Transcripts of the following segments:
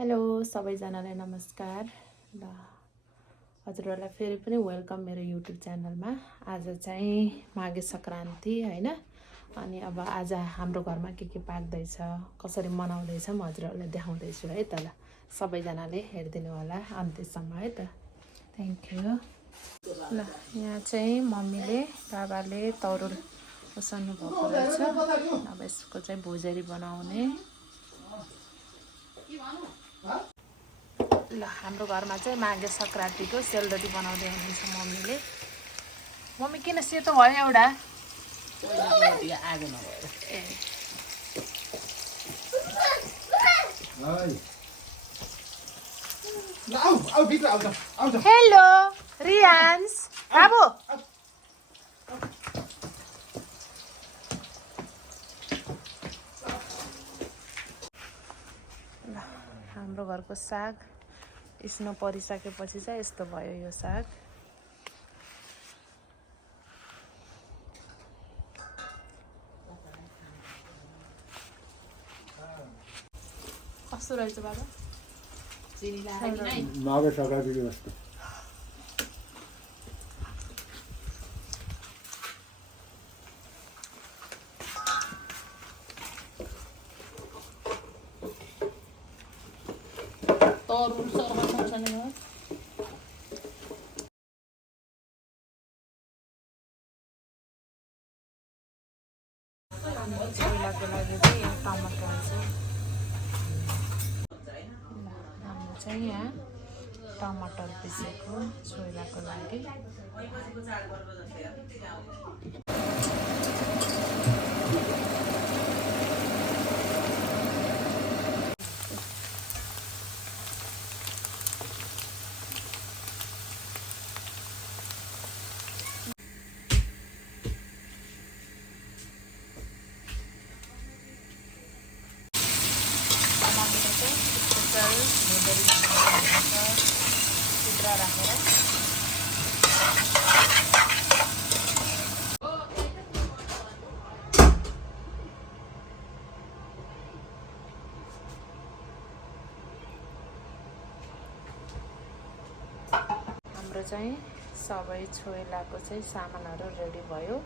Hello सबैजनालाई नमस्कार ल हजुरहरूलाई फेरि पनि वेलकम मेरो युट्युब च्यानलमा। आज चाहिँ माघे सङ्क्रान्ति हैन। अनि अब आज हाम्रो घरमा के पाक्दैछ कसरी मनाउँदैछ म हजुरहरूलाई देखाउँदैछु है त। ल सबैजनाले हेरिदिनु होला अन्त्यसम्म है त। Thank you. ल यहाँ चाहिँ मम्मीले बाबाले तरुल उसाल्नु भएको रहेछ। अब यसको चाहिँ भुजेरी बनाउने। ल हाम्रो घरमा चाहिँ माघे सङ्क्रान्तिको सेलरोटी बनाउँदै हुनुहुन्छ मम्मीले। मम्मी किन सेतो भयो एउटा? हेलो रियान्स बाबु। ल हाम्रो घरको साग स्नो परिसकेपछि चाहिँ यस्तो भयो यो साग। कस्तो रहेछ बाबा? माघे सङ्क्रान्तिको जस्तो। तरुल सर्बत छ नि। छोइलाको लागि चाहिँ यो टमाटर चाहिँ हाम्रो चाहिँ यहाँ टमाटर पिसेको छोइलाको लागि। भुजेरी बनाउनुहुन्छ चित्रा राखेर। हाम्रो चाहिँ सबै छोइलाको चाहिँ सामानहरू रेडी भयो।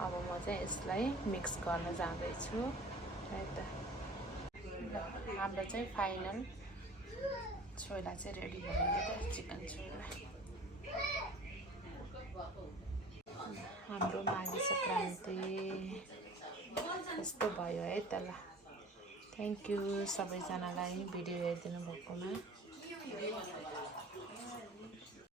अब म चाहिँ यसलाई मिक्स गर्न जाँदैछु है त। हाम्रो चाहिँ फाइनल छोइला चाहिँ रेडी भयो नि त, चिकन छोइला। हाम्रो माघे सङ्क्रान्ति यस्तो भयो है त। ल थ्याङ्क यू सबैजनालाई भिडियो हेरिदिनु भएकोमा।